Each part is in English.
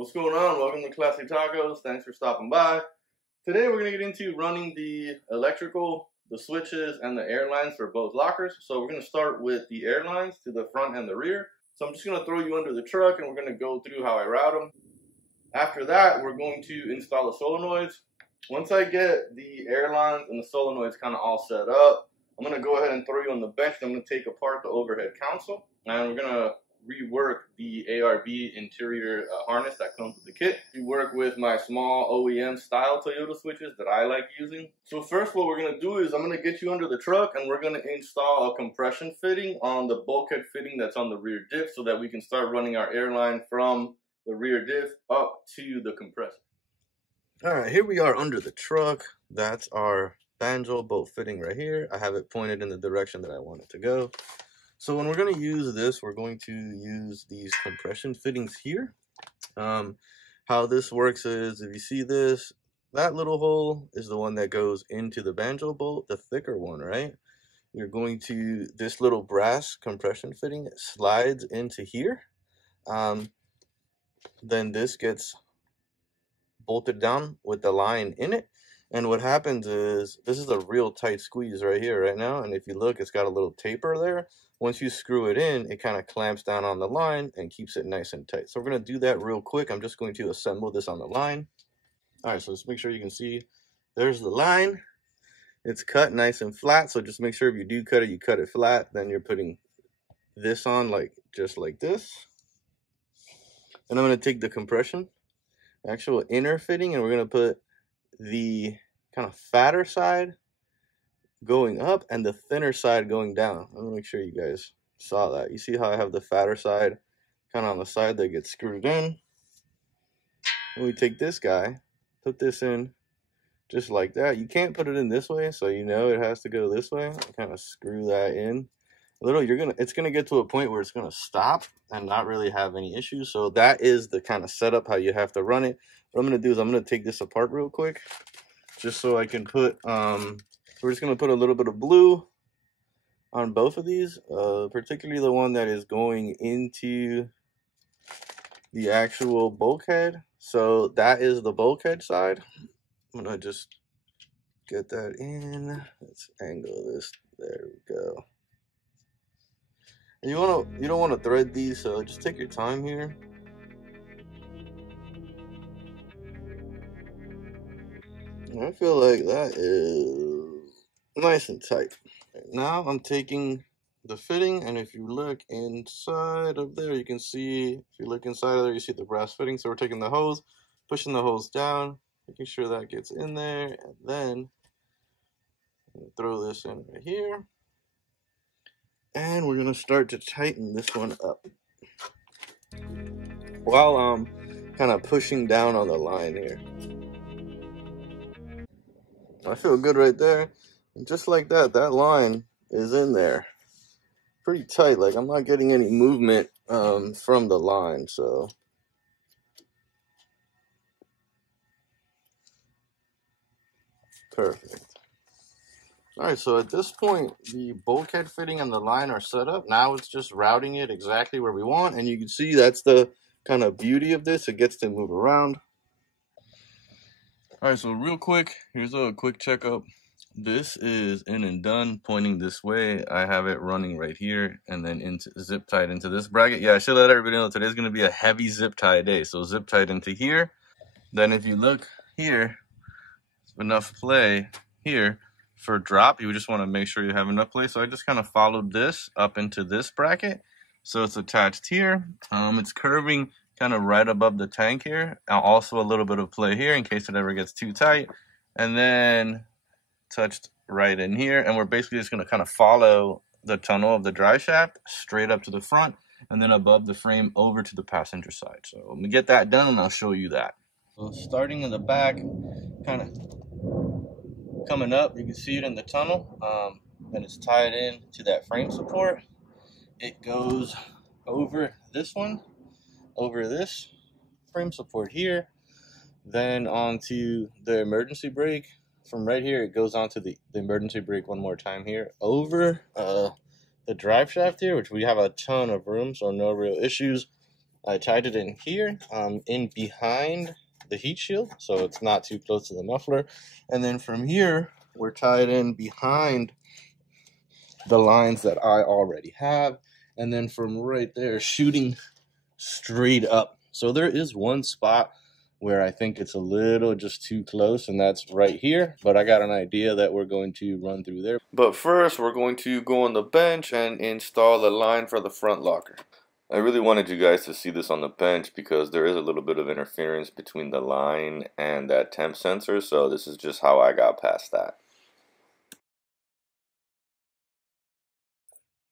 What's going on? Welcome to Classy Tacos. Thanks for stopping by. Today we're going to get into running the electrical, the switches, and the Airlines for both lockers. So we're going to start with the Airlines to the front and the rear. So I'm just going to throw you under the truck and we're going to go through how I route them. After that, we're going to install the solenoids. Once I get the Airlines and the solenoids kind of all set up, I'm going to go ahead and throw you on the bench. I'm going to take apart the overhead console and we're going to rework the ARB interior harness that comes with the kit. We work with my small OEM Style Toyota switches that I like using. So first what we're going to do is I'm going to get you under the truck and we're going to install a compression fitting on the bulkhead fitting that's on the rear diff so that we can start running our airline from the rear diff up to the compressor. Alright, here we are under the truck. That's our banjo bolt fitting right here. I have it pointed in the direction that I want it to go. So when we're going to use this, we're going to use these compression fittings here. How this works is, if you see this, that little hole is the one that goes into the banjo bolt, the thicker one, right? You're going to, this little brass compression fitting slides into here. Then this gets bolted down with the line in it. And what happens is, this is a real tight squeeze right here, right now. And if you look, it's got a little taper there. Once you screw it in, it kind of clamps down on the line and keeps it nice and tight. So we're going to do that real quick. I'm just going to assemble this on the line. All right, so let's make sure you can see there's the line. It's cut nice and flat. So just make sure if you do cut it, you cut it flat. Then you're putting this on just like this. And I'm going to take the compression, actual inner fitting, and we're going to put the kind of fatter side going up and the thinner side going down. Let me make sure you guys saw that. You see how I have the fatter side kind of on the side that gets screwed in? And we take this guy, put this in just like that. You can't put it in this way, so you know it has to go this way. Kind of screw that in. It's gonna get to a point where it's gonna stop and not really have any issues. So that is the kind of setup how you have to run it. What I'm gonna do is I'm gonna take this apart real quick, just so I can put we're just going to put a little bit of blue on both of these, particularly the one that is going into the actual bulkhead. So that is the bulkhead side. I'm going to just get that in. Let's angle this. There we go. And you don't want to thread these, so just take your time here. I feel like that is nice and tight. Now I'm taking the fitting, and if you look inside of there, you can see, if you look inside of there, you see the brass fitting. So we're taking the hose, pushing the hose down, making sure that gets in there, and then throw this in right here. And we're gonna start to tighten this one up while I'm kind of pushing down on the line here. I feel good right there. And just like that, that line is in there pretty tight. Like, I'm not getting any movement from the line, so perfect. All right, so at this point, the bulkhead fitting and the line are set up. Now it's just routing it exactly where we want, and you can see that's the kind of beauty of this. It gets to move around. All right, so real quick, here's a quick checkup. This is in and done, pointing this way. I have it running right here and then into zip tied into this bracket. Yeah, I should let everybody know today's gonna be a heavy zip tie day. So zip tied into here. Then if you look here, enough play here for drop. You just want to make sure you have enough play. So I just kind of followed this up into this bracket. So it's attached here. It's curving kind of right above the tank here. Also a little bit of play here in case it ever gets too tight. And then touched right in here. And we're basically just going to kind of follow the tunnel of the drive shaft straight up to the front and then above the frame over to the passenger side. So let me get that done and I'll show you that. So starting in the back, kind of coming up, you can see it in the tunnel. Then it's tied in to that frame support. It goes over this one, over this frame support here, then onto the emergency brake. From right here, it goes onto the emergency brake one more time here, over the drive shaft here, which we have a ton of room, so no real issues. I tied it in here, in behind the heat shield, so it's not too close to the muffler. And then from here, we're tied in behind the lines that I already have. And then from right there, shooting straight up. So there is one spot where I think it's a little just too close, and that's right here. But I got an idea that we're going to run through there. But first, we're going to go on the bench and install a line for the front locker. I really wanted you guys to see this on the bench because there is a little bit of interference between the line and that temp sensor, so this is just how I got past that.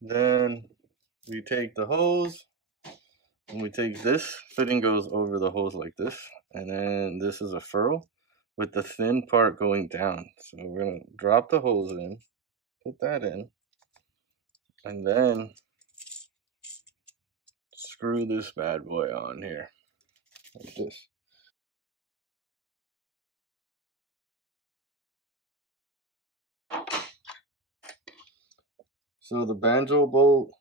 Then we take the hose, and we take this fitting goes over the hose like this, and then this is a furrow with the thin part going down. So we're going to drop the hose in, put that in, and then screw this bad boy on here, like this. So the banjo bolt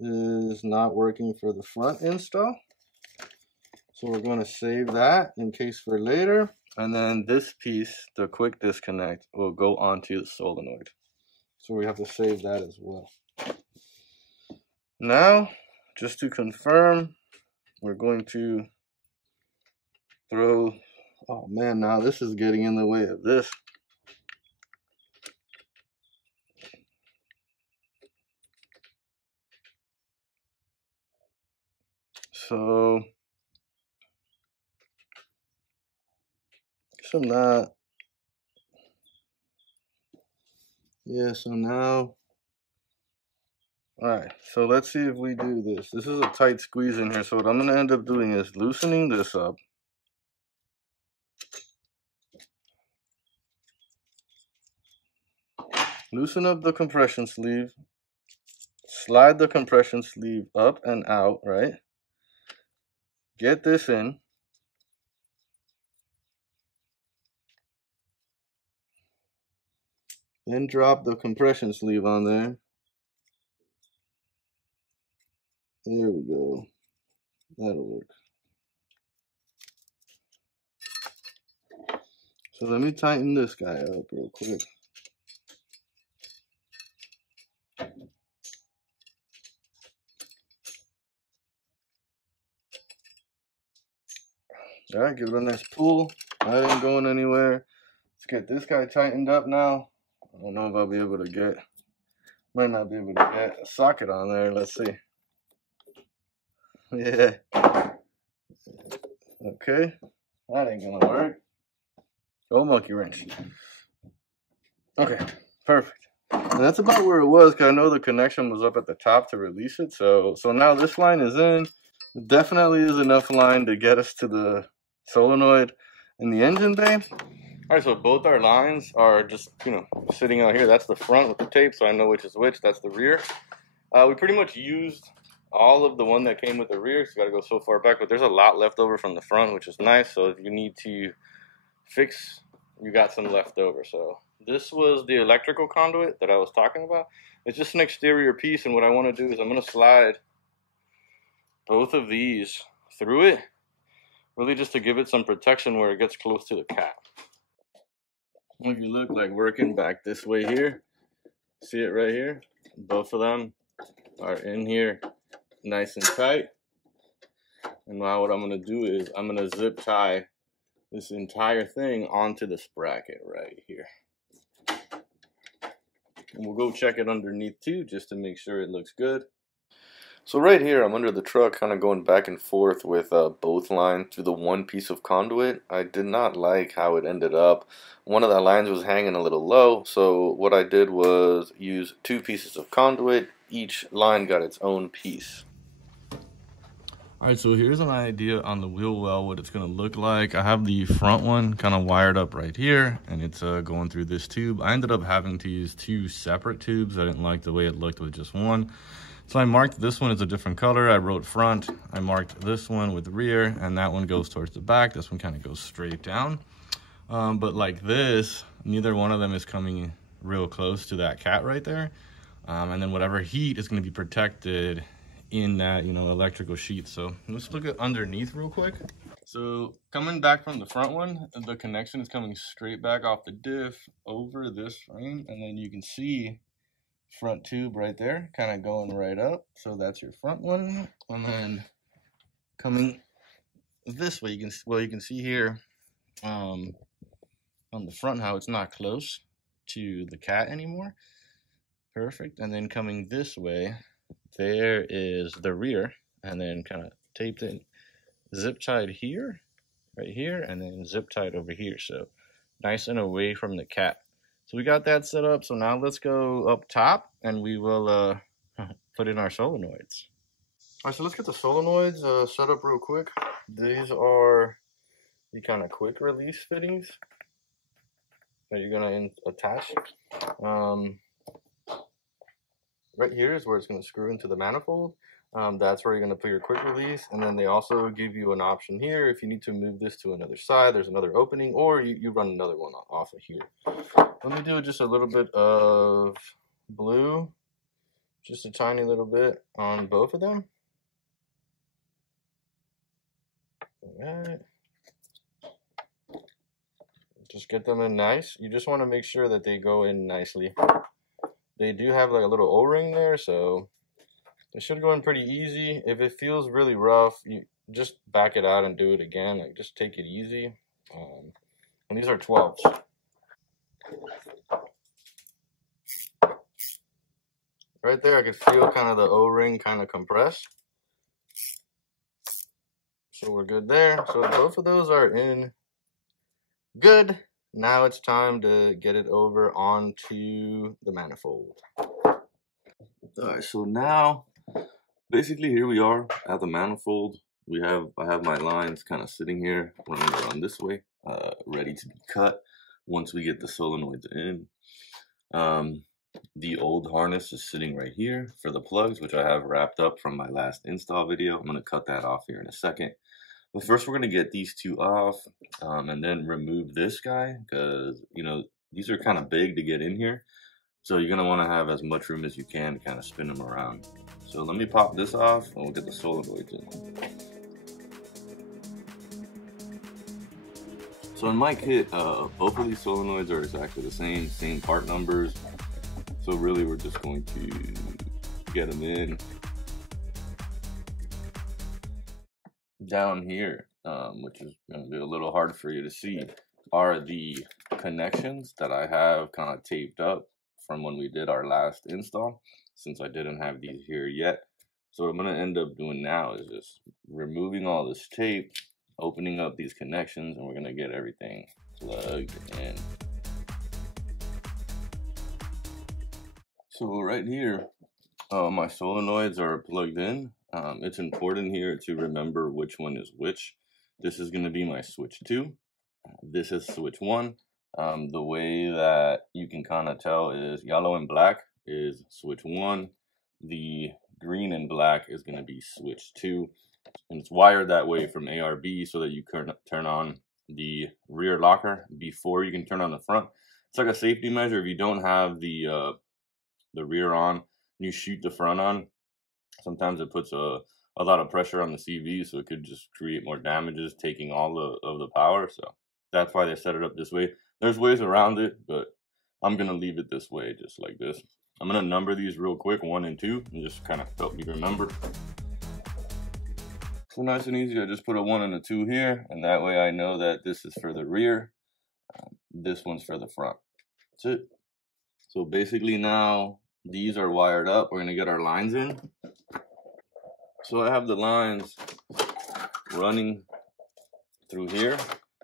is not working for the front install. So we're going to save that in case for later. And then this piece, the quick disconnect, will go onto the solenoid. So we have to save that as well. Now, just to confirm, we're going to throw, oh man, now this is getting in the way of this. So now, yeah, so now, all right, so let's see if we do this. This is a tight squeeze in here, so what I'm going to end up doing is loosening this up. Loosen up the compression sleeve. Slide the compression sleeve up and out, right? Get this in. Then drop the compression sleeve on there. There we go. That'll work. So let me tighten this guy up real quick. All right, give it a nice pull. That ain't going anywhere. Let's get this guy tightened up now. I don't know if I'll be able to get, might not be able to get a socket on there. Let's see. Yeah. Okay. That ain't gonna work. Oh, monkey wrench. Okay, perfect. And that's about where it was, because I know the connection was up at the top to release it. So now this line is in. It definitely is enough line to get us to the solenoid in the engine bay. All right, so both our lines are just, sitting out here. That's the front with the tape, so I know which is which. That's the rear. We pretty much used all of the one that came with the rear, so you gotta go so far back, but there's a lot left over from the front, which is nice. So if you need to fix, you got some left over. So this was the electrical conduit that I was talking about. It's just an exterior piece, and what I want to do is I'm going to slide both of these through it, really just to give it some protection where it gets close to the cap. If you look like working back this way here, see it right here? Both of them are in here nice and tight. And now what I'm going to do is I'm going to zip tie this entire thing onto this bracket right here. And we'll go check it underneath too, just to make sure it looks good. So right here, I'm under the truck, kind of going back and forth with both lines through the one piece of conduit. I did not like how it ended up. One of the lines was hanging a little low, so what I did was use two pieces of conduit. Each line got its own piece. Alright, so here's an idea on the wheel well, what it's going to look like. I have the front one kind of wired up right here, and it's going through this tube. I ended up having to use two separate tubes. I didn't like the way it looked with just one. So I marked this one as a different color. I wrote front. I marked this one with rear, and that one goes towards the back. This one kind of goes straight down. But like this, neither one of them is coming real close to that cat right there. And then whatever heat is going to be protected in that, you know, electrical sheet. So let's look at underneath real quick. So coming back from the front one, the connection is coming straight back off the diff over this frame, and then you can see front tube right there kind of going right up. So that's your front one. And then coming this way, you can see here on the front how it's not close to the cat anymore. Perfect. And then coming this way, there is the rear, and then kind of taped in, zip tied here, right here, and then zip tied over here. So nice and away from the cat. So we got that set up. So now let's go up top and we will put in our solenoids. All right, so let's get the solenoids set up real quick. These are the kind of quick release fittings that you're gonna attach. Right here is where it's gonna screw into the manifold. That's where you're gonna put your quick release, and then they also give you an option here if you need to move this to another side. There's another opening, or you run another one off of here. Let me do just a little bit of blue, just a tiny little bit on both of them. All right. Just get them in nice. You just want to make sure that they go in nicely. They do have like a little O-ring there, so it should go in pretty easy. If it feels really rough, you just back it out and do it again. Like, just take it easy. And these are 12s. Right there, I can feel kind of the O-ring kind of compress. So we're good there. So both of those are in good. Now it's time to get it over onto the manifold. All right, so now basically here we are at the manifold. I have my lines kind of sitting here running around this way, ready to be cut once we get the solenoids in. The old harness is sitting right here for the plugs, which I have wrapped up from my last install video. I'm going to cut that off here in a second. But first we're going to get these two off and then remove this guy because, you know, these are kind of big to get in here. So you're going to want to have as much room as you can to kind of spin them around. So let me pop this off and we'll get the solenoids in. So in my kit, both of these solenoids are exactly the same part numbers. So really we're just going to get them in. Down here, which is going to be a little hard for you to see, are the connections that I have kind of taped up from when we did our last install, since I didn't have these here yet. So what I'm going to end up doing now is just removing all this tape, opening up these connections, and we're going to get everything plugged in. So right here, my solenoids are plugged in. It's important here to remember which one is which. This is going to be my switch 2. This is switch 1. The way that you can kind of tell is yellow and black is switch 1. The green and black is going to be switch 2. And it's wired that way from ARB so that you can turn on the rear locker before you can turn on the front. It's like a safety measure. If you don't have the rear on, you shoot the front on, sometimes it puts a lot of pressure on the CV, so it could just create more damages, taking all of the power. So that's why they set it up this way. There's ways around it, but I'm going to leave it this way, just like this. I'm going to number these real quick, 1 and 2, and just kind of help me remember. So nice and easy, I just put a 1 and a 2 here, and that way I know that this is for the rear, this one's for the front. That's it. So basically now these are wired up. We're going to get our lines in. So I have the lines running through here,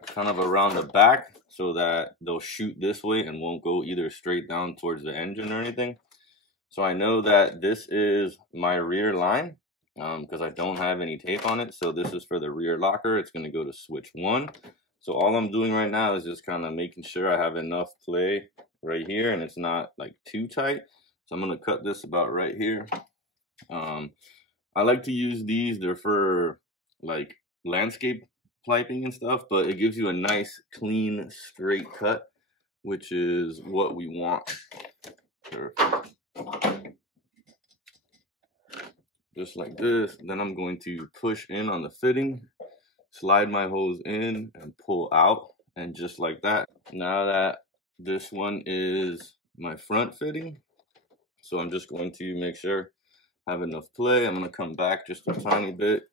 kind of around the back, so that they'll shoot this way and won't go either straight down towards the engine or anything. So I know that this is my rear line because I don't have any tape on it. So this is for the rear locker. It's going to go to switch 1. So all I'm doing right now is just kind of making sure I have enough play right here and it's not like too tight. So I'm going to cut this about right here. I like to use these. They're for like landscape piping and stuff, but it gives you a nice, clean, straight cut, which is what we want. Perfect. just like this. Then I'm going to push in on the fitting, slide my hose in and pull out, and just like that. Now that this one is my front fitting, so I'm just going to make sure I have enough play. I'm going to come back just a tiny bit.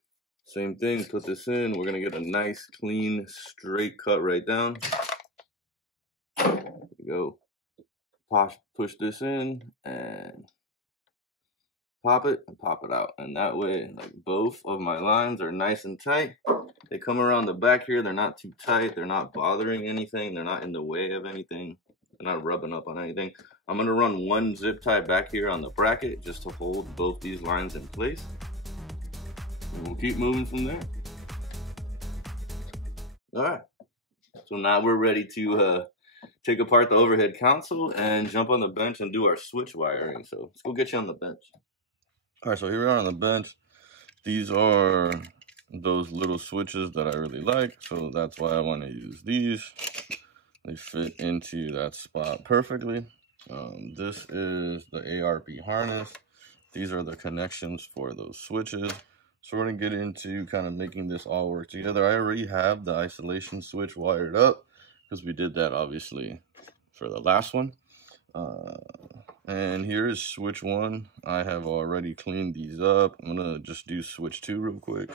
Same thing, put this in. We're going to get a nice, clean, straight cut right down. There we go. Push this in and pop it and pop it out. And that way, like, both of my lines are nice and tight. They come around the back here. They're not too tight. They're not bothering anything. They're not in the way of anything. They're not rubbing up on anything. I'm going to run one zip tie back here on the bracket just to hold both these lines in place. And we'll keep moving from there. All right. So now we're ready to take apart the overhead console and jump on the bench and do our switch wiring. So let's go get you on the bench. All right, so here we are on the bench. These are those little switches that I really like, so that's why I want to use these. They fit into that spot perfectly. This is the ARB harness. These are the connections for those switches. So we're going to get into kind of making this all work together. I already have the isolation switch wired up because we did that obviously for the last one. And here is switch 1. I have already cleaned these up. I'm going to just do switch 2 real quick.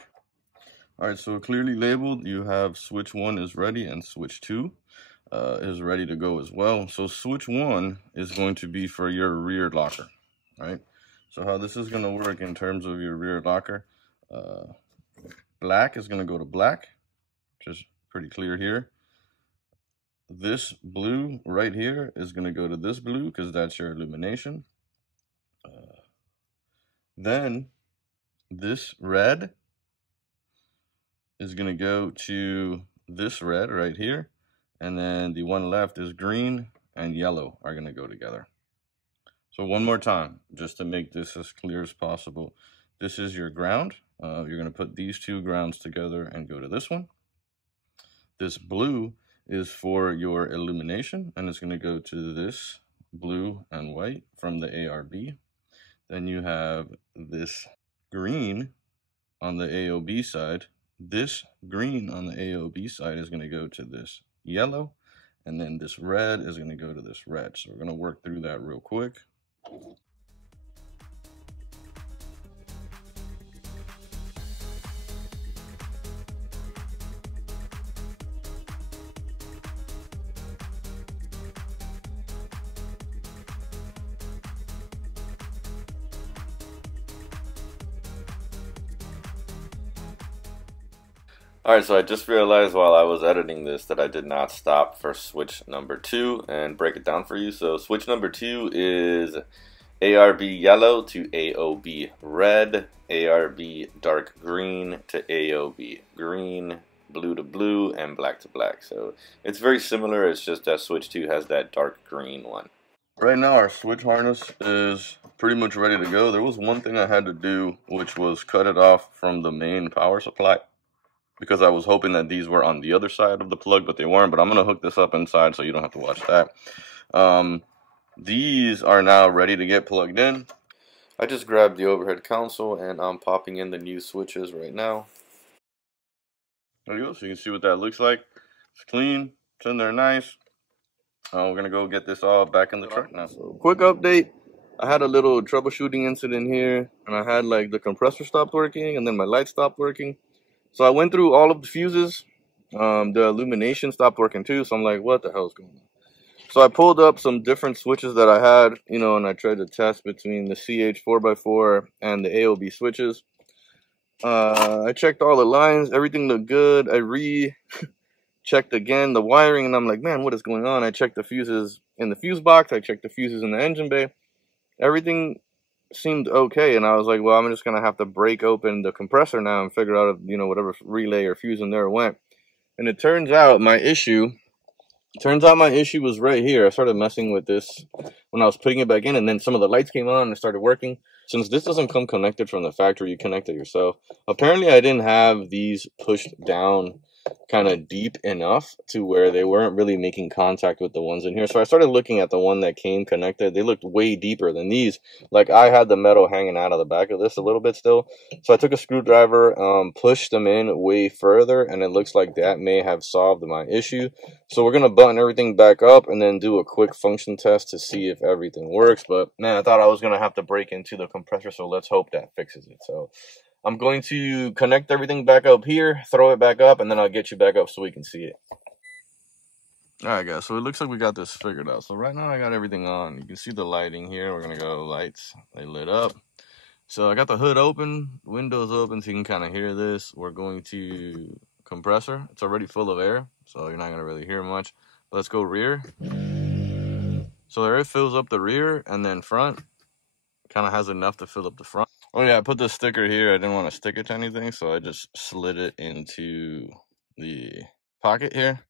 All right, so clearly labeled, you have switch 1 is ready and switch 2 is ready to go as well. So switch 1 is going to be for your rear locker, right? So how this is going to work in terms of your rear locker, black is going to go to black, which is pretty clear here. This blue right here is going to go to this blue because that's your illumination. Then this red is going to go to this red right here. And then the one left is green and yellow are going to go together. So one more time, just to make this as clear as possible. This is your ground. You're going to put these two grounds together and go to this one. This blue is for your illumination, and it's going to go to this blue and white from the ARB. Then you have this green on the AOB side. This green on the AOB side is going to go to this yellow, and then this red is going to go to this red. So we're going to work through that real quick. Alright, so I just realized while I was editing this that I did not stop for switch number 2 and break it down for you. So switch number 2 is ARB yellow to AOB red, ARB dark green to AOB green, blue to blue, and black to black. So it's very similar, it's just that switch 2 has that dark green one. Right now our switch harness is pretty much ready to go. There was one thing I had to do, which was cut it off from the main power supply, because I was hoping that these were on the other side of the plug, but they weren't. But I'm going to hook this up inside so you don't have to watch that. These are now ready to get plugged in. I just grabbed the overhead console and I'm popping in the new switches right now. There you go. So you can see what that looks like. It's clean. It's in there nice. We're going to go get this all back in the truck now. So quick update. I had a little troubleshooting incident here, and I had like the compressor stopped working and then my light stopped working. So I went through all of the fuses. The illumination stopped working too. So I'm like, what the hell is going on? So I pulled up some different switches that I had, you know, and I tried to test between the CH 4x4 and the AOB switches. I checked all the lines. Everything looked good. I checked again the wiring, and I'm like, man, what is going on? I checked the fuses in the fuse box. I checked the fuses in the engine bay. Everything seemed okay, and I was like, well, I'm just gonna have to break open the compressor now and figure out if, you know, whatever relay or fuse in there went. And it turns out my issue was right here. I started messing with this when I was putting it back in, and then some of the lights came on and it started working. Since this doesn't come connected from the factory, you connect it yourself. Apparently I didn't have these pushed down kind of deep enough to where they weren't really making contact with the ones in here. So I started looking at the one that came connected. They looked way deeper than these. Like, I had the metal hanging out of the back of this a little bit still. So I took a screwdriver, pushed them in way further, and it looks like that may have solved my issue. So we're going to button everything back up and then do a quick function test to see if everything works. But man, I thought I was going to have to break into the compressor, so let's hope that fixes it. So I'm going to connect everything back up here, throw it back up, and then I'll get you back up so we can see it. Alright guys, so it looks like we got this figured out. So right now I got everything on. You can see the lighting here. We're going to go lights. They lit up. So I got the hood open, windows open, so you can kind of hear this. We're going to compressor. It's already full of air, so you're not going to really hear much. Let's go rear. So the air fills up the rear, and then front kind of has enough to fill up the front. Oh yeah, I put the sticker here. I didn't want to stick it to anything, so I just slid it into the pocket here.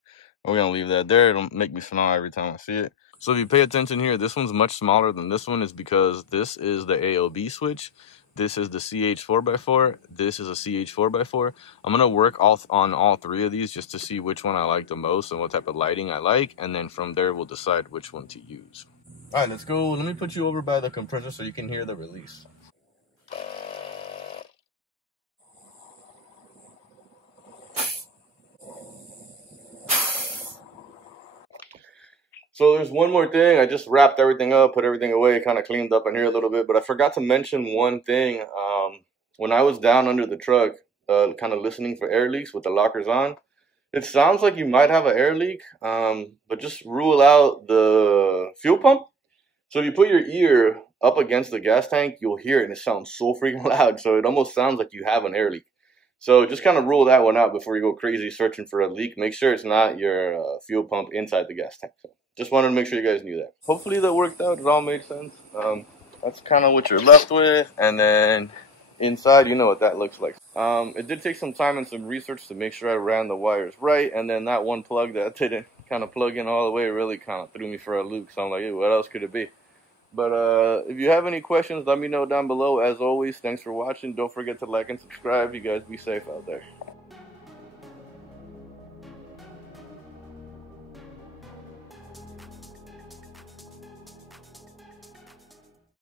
We're going to leave that there. It'll make me smile every time I see it. So if you pay attention here, this one's much smaller than this one, is because this is the AOB switch. This is the CH 4x4. This is a CH 4x4. I'm going to work on all three of these just to see which one I like the most and what type of lighting I like. And then from there, we'll decide which one to use. All right, let's go. Let me put you over by the compressor so you can hear the release. So there's one more thing. I just wrapped everything up, put everything away, kind of cleaned up in here a little bit, but I forgot to mention one thing. When I was down under the truck, kind of listening for air leaks with the lockers on, it sounds like you might have an air leak, but just rule out the fuel pump. So if you put your ear up against the gas tank, you'll hear it, and it sounds so freaking loud. So it almost sounds like you have an air leak. So just kind of rule that one out before you go crazy searching for a leak. Make sure it's not your fuel pump inside the gas tank. So just wanted to make sure you guys knew that. Hopefully that worked out. It all made sense. That's kind of what you're left with. And then inside, you know what that looks like. It did take some time and some research to make sure I ran the wires right. And then that one plug that didn't kind of plug in all the way really kind of threw me for a loop. So I'm like, hey, what else could it be? But if you have any questions, let me know down below. As always, thanks for watching. Don't forget to like and subscribe. You guys be safe out there.